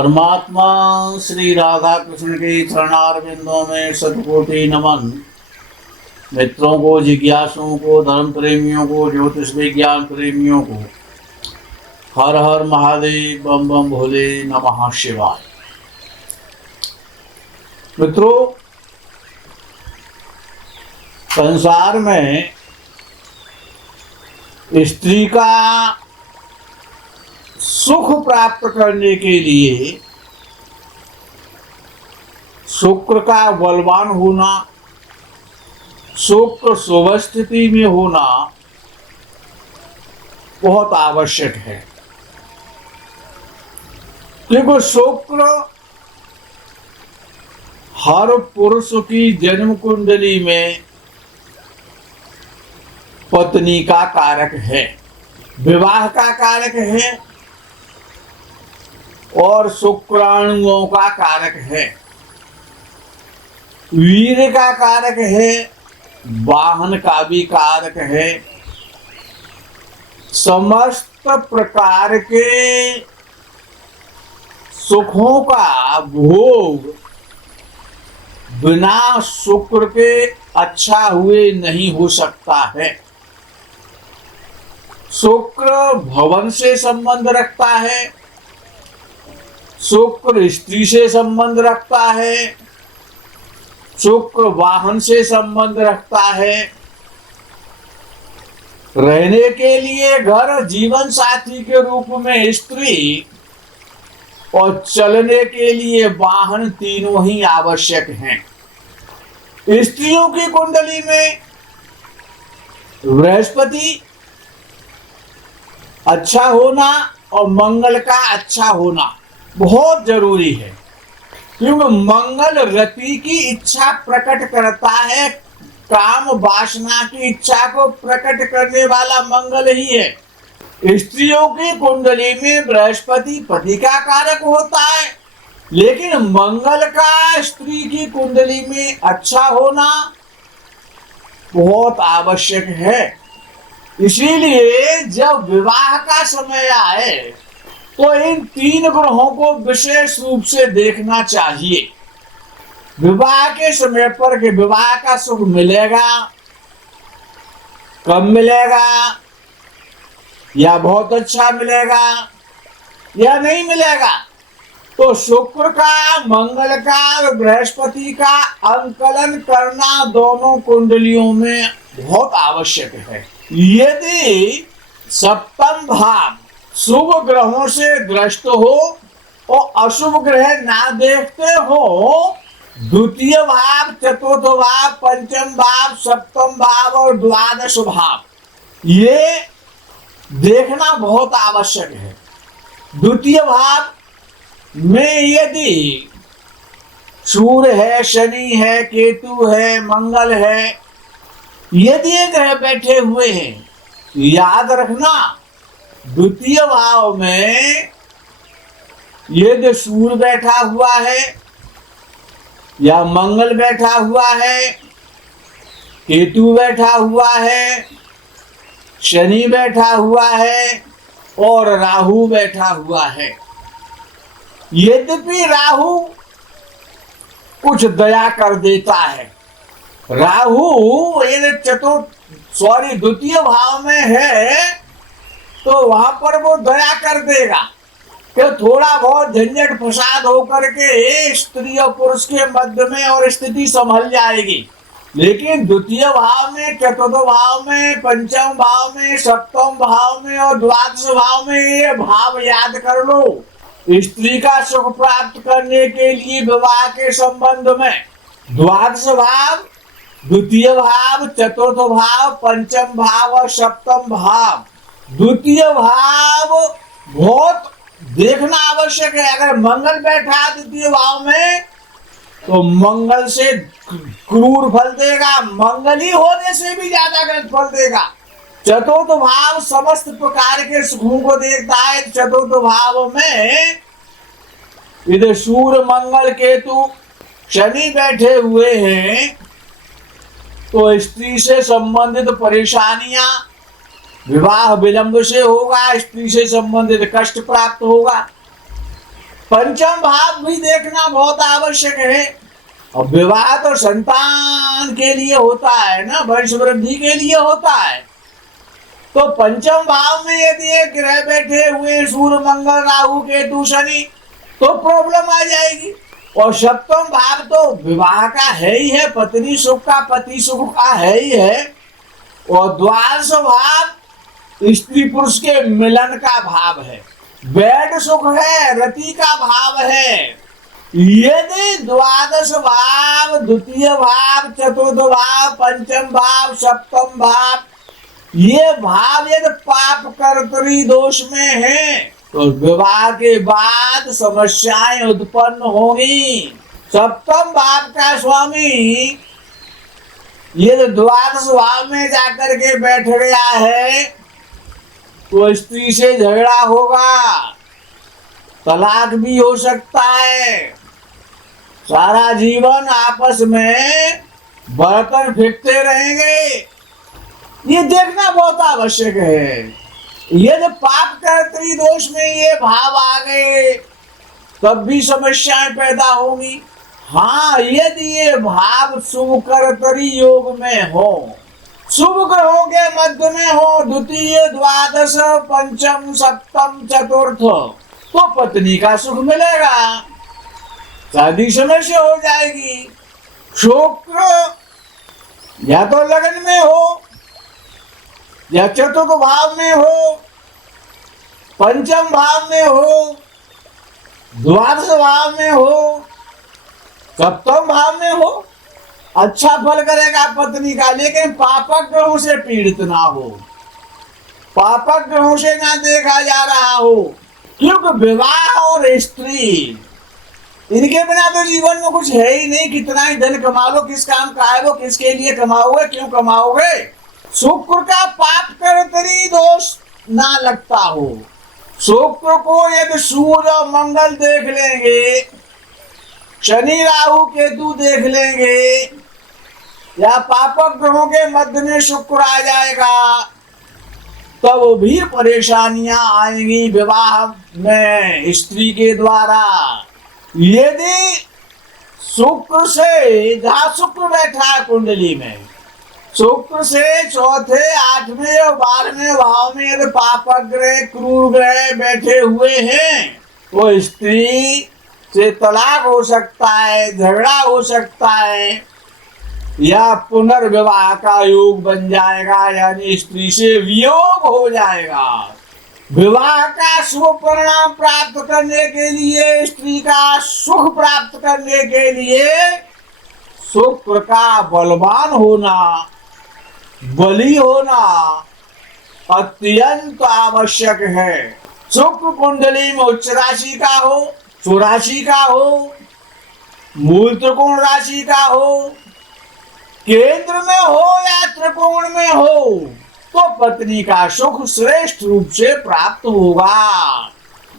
परमात्मा श्री राधा कृष्ण के चरणारविंदों में शतकोटि नमन। मित्रों को, जिज्ञासुओं को, धर्म प्रेमियों को, ज्योतिष विज्ञान प्रेमियों को हर हर महादेव, बम बम भोले, नमः शिवाय। मित्रों, संसार में स्त्री का सुख प्राप्त करने के लिए शुक्र का बलवान होना, शुक्र शुभस्थिति में होना बहुत आवश्यक है। क्योंकि शुक्र हर पुरुष की जन्म कुंडली में पत्नी का कारक है, विवाह का कारक है और शुक्राणुओं का कारक है, वीर का कारक है, वाहन का भी कारक है। समस्त प्रकार के सुखों का भोग बिना शुक्र के अच्छा हुए नहीं हो सकता है। शुक्र भवन से संबंध रखता है, शुक्र स्त्री से संबंध रखता है, शुक्र वाहन से संबंध रखता है। रहने के लिए घर, जीवन साथी के रूप में स्त्री और चलने के लिए वाहन, तीनों ही आवश्यक हैं। स्त्रियों की कुंडली में बृहस्पति अच्छा होना और मंगल का अच्छा होना बहुत जरूरी है। क्योंकि मंगल रति की इच्छा प्रकट करता है, काम वासना की इच्छा को प्रकट करने वाला मंगल ही है। स्त्रियों की कुंडली में बृहस्पति पति का कारक होता है, लेकिन मंगल का स्त्री की कुंडली में अच्छा होना बहुत आवश्यक है। इसीलिए जब विवाह का समय आए तो इन तीन ग्रहों को विशेष रूप से देखना चाहिए। विवाह के समय पर कि विवाह का सुख मिलेगा, कम मिलेगा, या बहुत अच्छा मिलेगा या नहीं मिलेगा, तो शुक्र का, मंगल का और बृहस्पति का अंकलन करना दोनों कुंडलियों में बहुत आवश्यक है। यदि सप्तम भाव शुभ ग्रहों से ग्रस्त हो और अशुभ ग्रह ना देखते हो, द्वितीय भाव, चतुर्थ भाव, पंचम भाव, सप्तम भाव और द्वादश भाव, ये देखना बहुत आवश्यक है। द्वितीय भाव में यदि सूर्य है, शनि है, केतु है, मंगल है, यदि ये ग्रह बैठे हुए हैं, याद रखना द्वितीय भाव में यदि सूर्य बैठा हुआ है या मंगल बैठा हुआ है, केतु बैठा हुआ है, शनि बैठा हुआ है और राहु बैठा हुआ है। यद्यपि राहु कुछ दया कर देता है, राहु यदि द्वितीय भाव में है तो वहां पर वो दया कर देगा कि थोड़ा बहुत झंझट फसाद होकर के स्त्री और पुरुष के मध्य में और स्थिति संभल जाएगी। लेकिन द्वितीय भाव में, चतुर्थ भाव में, पंचम भाव में, सप्तम भाव में और द्वादश भाव में, ये भाव याद कर लो। स्त्री का सुख प्राप्त करने के लिए विवाह के संबंध में द्वादश भाव, द्वितीय भाव, चतुर्थ भाव, पंचम भाव और सप्तम भाव, द्वितीय भाव बहुत देखना आवश्यक है। अगर मंगल बैठा द्वितीय भाव में तो मंगल से क्रूर फल देगा, मंगल ही होने से भी ज्यादा गलत फल देगा। चतुर्थ भाव समस्त प्रकार के सुखों को देखता है। चतुर्थ भाव में इधर सूर्य, मंगल, केतु, शनि बैठे हुए हैं तो स्त्री से संबंधित परेशानियां, विवाह विलंब से होगा, स्त्री से संबंधित कष्ट प्राप्त होगा। पंचम भाव भी देखना बहुत आवश्यक है। और विवाह तो संतान के लिए होता है ना, वंश वृद्धि के लिए होता है। तो पंचम भाव में यदि एक ग्रह बैठे हुए सूर्य मंगल राहु केतु शनि तो प्रॉब्लम आ जाएगी। और सप्तम भाव तो विवाह का है ही है, पत्नी सुख का, पति सुख का है ही है। और द्वादश भाव स्त्री पुरुष के मिलन का भाव है, वैध सुख है, रति का भाव है। यदि द्वादश भाव, द्वितीय भाव, चतुर्थ भाव, पंचम भाव, सप्तम भाव, ये भाव यदि पाप कर्तरी दोष में है तो विवाह के बाद समस्याएं उत्पन्न होंगी। सप्तम भाव का स्वामी यदि द्वादश भाव में जाकर के बैठ गया है तो स्त्री से झगड़ा होगा, तलाक भी हो सकता है, सारा जीवन आपस में बर्तन फेंकते रहेंगे। ये देखना बहुत आवश्यक है। यदि पाप कर्तरी दोष में ये भाव आ गए तब भी समस्याएं पैदा होंगी। हाँ, यदि ये भाव शुभ कर्तरी योग में हो, शुभ ग्रहों के मध्य में हो, द्वितीय, द्वादश, पंचम, सप्तम, चतुर्थ, तो पत्नी का सुख मिलेगा, शादी समय से हो जाएगी। शुक्र या तो लगन में हो या चतुर्थ भाव में हो, पंचम भाव में हो, द्वादश भाव में हो, सप्तम भाव में हो, अच्छा फल करेगा पत्नी का। लेकिन पापक ग्रहों से पीड़ित ना हो, पापक ग्रहों से ना देखा जा रहा हो। क्योंकि विवाह और स्त्री, इनके बिना तो जीवन में कुछ है ही नहीं। कितना ही धन कमा लो, किस काम का है वो, किसके लिए कमाओगे, क्यों कमाओगे। शुक्र का पाप कर्तरी दोष ना लगता हो। शुक्र को यदि सूर्य और मंगल देख लेंगे, शनि राहु केतु देख लेंगे, या पापक ग्रहों के मध्य में शुक्र आ जाएगा तब तो भी परेशानियां आएंगी विवाह में स्त्री के द्वारा। यदि शुक्र से, जहां शुक्र बैठा है कुंडली में, शुक्र से चौथे, आठवें और 12वें भाव में यदि पापक ग्रह, क्रूर ग्रह बैठे हुए हैं तो स्त्री से तलाक हो सकता है, झगड़ा हो सकता है, या पुनर्विवाह का योग बन जाएगा, यानी स्त्री से वियोग हो जाएगा। विवाह का शुभ परिणाम प्राप्त करने के लिए, स्त्री का सुख प्राप्त करने के लिए शुक्र का बलवान होना, बली होना अत्यंत आवश्यक है। शुक्र कुंडली में उच्च राशि का हो, चौराशी का हो, मूल त्रिकोण राशि का हो, केंद्र में हो या त्रिकोण में हो, तो पत्नी का सुख श्रेष्ठ रूप से प्राप्त होगा।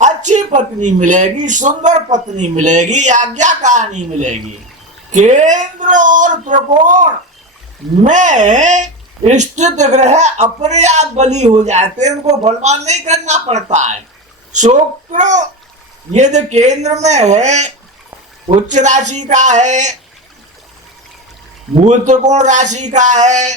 अच्छी पत्नी मिलेगी, सुंदर पत्नी मिलेगी, आज्ञाकारिणी मिलेगी। केंद्र और त्रिकोण में स्थित ग्रह अपने आप बली हो जाते हैं, उनको बलवान नहीं करना पड़ता है। शुक्र यदि केंद्र में है, उच्च राशि का है, मूल त्रिकोण राशि का है,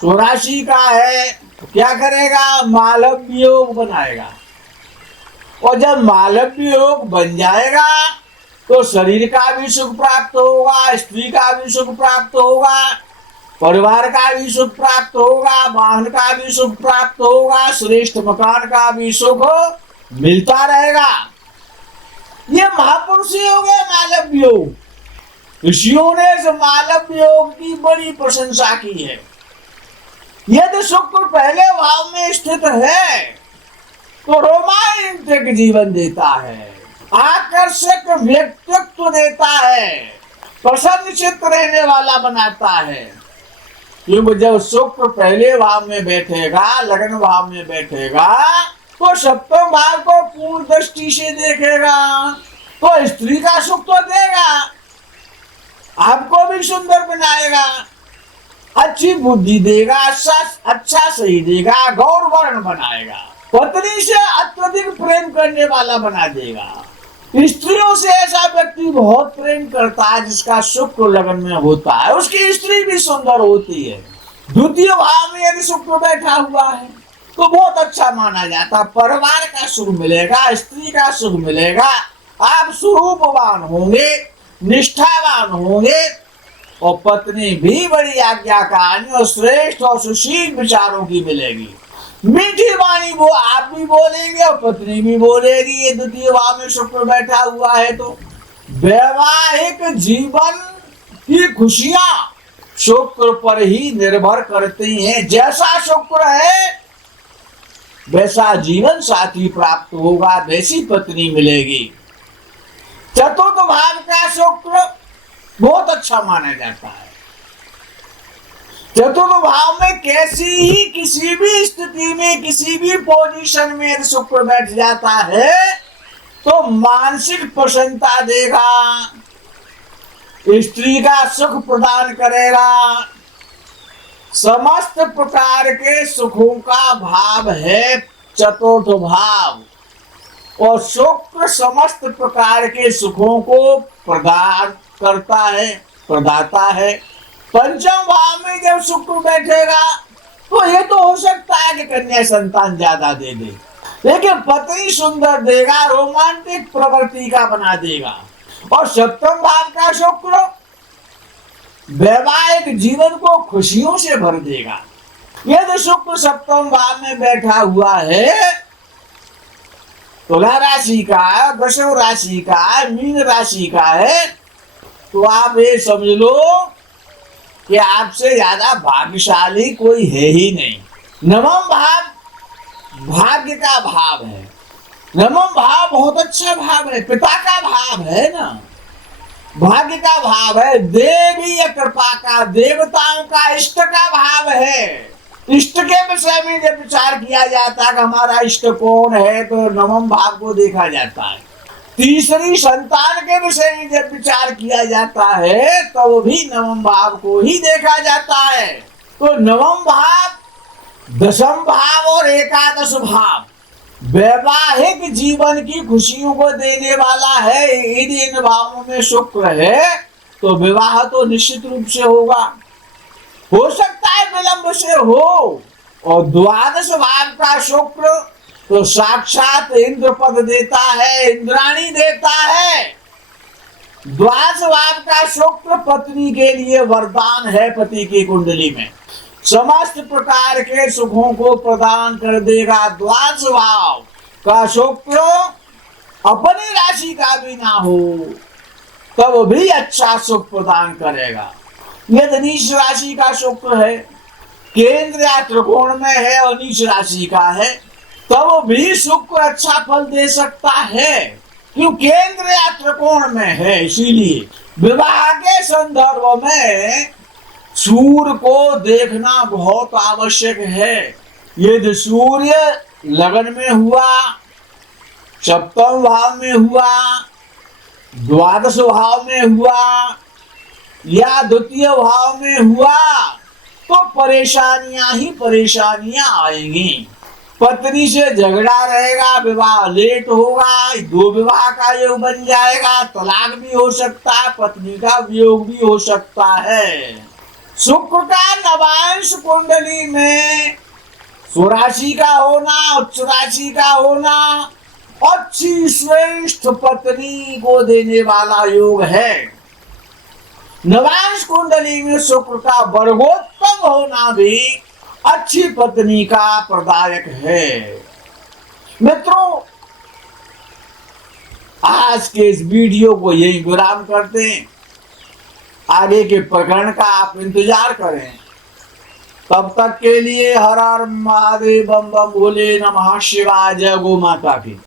स्वराशि का है, तो क्या करेगा, मालव्य योग बनाएगा। और जब मालव्य योग बन जाएगा तो शरीर का भी सुख प्राप्त होगा, स्त्री का भी सुख प्राप्त होगा, परिवार का भी सुख प्राप्त होगा, वाहन का भी सुख प्राप्त होगा, श्रेष्ठ मकान का भी सुख मिलता रहेगा। ये महापुरुष योग है मालव्य योग। ऋषियों ने इस मालव्य योग की बड़ी प्रशंसा की है। यदि शुक्र पहले भाव में स्थित है तो रोमांचक जीवन देता है, आकर्षक व्यक्तित्व देता है, प्रसन्न चित्त रहने वाला बनाता है। क्योंकि जब शुक्र पहले भाव में बैठेगा, लगन भाव में बैठेगा, तो सप्तम भाव को पूर्ण दृष्टि से देखेगा, तो स्त्री का सुख तो देगा, आपको भी सुंदर बनाएगा, अच्छी बुद्धि देगा, अच्छा सही देगा, गौर वर्ण बनाएगा, पत्नी से अत्यधिक प्रेम करने वाला बना देगा। स्त्रियों से ऐसा व्यक्ति बहुत प्रेम करता है जिसका शुक्र लगन में होता है, उसकी स्त्री भी सुंदर होती है। द्वितीय भाव में यदि शुक्र बैठा हुआ है तो बहुत अच्छा माना जाता, परिवार का सुख मिलेगा, स्त्री का सुख मिलेगा, आप स्वरूपवान होंगे, निष्ठावान होंगे और पत्नी भी बड़ी आज्ञाकारी और श्रेष्ठ और सुशील विचारों की मिलेगी। मीठी वाणी वो आप भी बोलेंगे और पत्नी भी बोलेगी। ये द्वितीय भाव में शुक्र बैठा हुआ है तो वैवाहिक जीवन की खुशियां शुक्र पर ही निर्भर करती हैं। जैसा शुक्र है वैसा जीवन साथी प्राप्त होगा, वैसी पत्नी मिलेगी। चतुर्थ भाव का शुक्र बहुत अच्छा माना जाता है। चतुर्थ भाव में कैसी ही किसी भी स्थिति में, किसी भी पोजीशन में यदि शुक्र बैठ जाता है तो मानसिक प्रसन्नता देगा, स्त्री का सुख प्रदान करेगा, समस्त प्रकार के सुखों का भाव है चतुर्थ भाव। और शुक्र समस्त प्रकार के सुखों को प्रदान करता है, प्रदाता है। पंचम भाव में जब शुक्र बैठेगा तो ये तो हो सकता है कि कन्या संतान ज्यादा दे दे, लेकिन पत्नी सुंदर देगा, रोमांटिक प्रवृत्ति का बना देगा। और सप्तम भाव का शुक्र वैवाहिक जीवन को खुशियों से भर देगा। यदि शुक्र सप्तम भाव में बैठा हुआ है, तुला राशि का है, वृषभ राशि का है, मीन राशि का है, तो आप ये समझ लो कि आपसे ज्यादा भाग्यशाली कोई है ही नहीं। नवम भाव भाग्य का भाव है। नवम भाव बहुत अच्छा भाव है, पिता का भाव है ना, भाग्य का भाव है, देवी कृपा का, देवताओं का, इष्ट का भाव है। इष्ट के विषय में जब विचार किया जाता है कि हमारा इष्ट कौन है तो नवम भाव को देखा जाता है। तीसरी संतान के विषय में जब विचार किया जाता है तो वो भी नवम भाव को ही देखा जाता है। तो नवम भाव, दशम भाव और एकादश भाव वैवाहिक जीवन की खुशियों को देने वाला है। यदि इन भावों में शुक्र है तो विवाह तो निश्चित रूप से होगा, हो सकता है विलंब से हो। और द्वादश भाव का शुक्र तो साक्षात इंद्र पद देता है, इंद्राणी देता है। द्वादश भाव का शुक्र पत्नी के लिए वरदान है, पति की कुंडली में समस्त प्रकार के सुखों को प्रदान कर देगा। द्वादश भाव का शुक्र अपनी राशि का भी ना हो तब भी अच्छा सुख प्रदान करेगा। यदि नीच राशि का शुक्र है, केंद्र या त्रिकोण में है और नीच राशि का है, तब भी शुक्र अच्छा फल दे सकता है, क्यों केंद्र या त्रिकोण में है। इसीलिए विवाह के संदर्भ में सूर्य को देखना बहुत आवश्यक है। यदि सूर्य लगन में हुआ, सप्तम भाव में हुआ, द्वादश भाव में हुआ या द्वितीय भाव में हुआ तो परेशानियां ही परेशानियां आएंगी। पत्नी से झगड़ा रहेगा, विवाह लेट होगा, दो विवाह का योग बन जाएगा, तलाक भी हो सकता है, पत्नी का वियोग भी हो सकता है। शुक्र का नवांश कुंडली में स्वराशि का होना, उच्च राशि का होना अच्छी श्रेष्ठ पत्नी को देने वाला योग है। नवांश कुंडली में शुक्र का वर्गोत्तम होना भी अच्छी पत्नी का प्रदायक है। मित्रों, आज के इस वीडियो को यही विराम करते हैं। आगे के प्रकरण का आप इंतजार करें। तब तक के लिए हर हर महादेव, बम बम भोले नमः शिवाय, जय गौ माता की।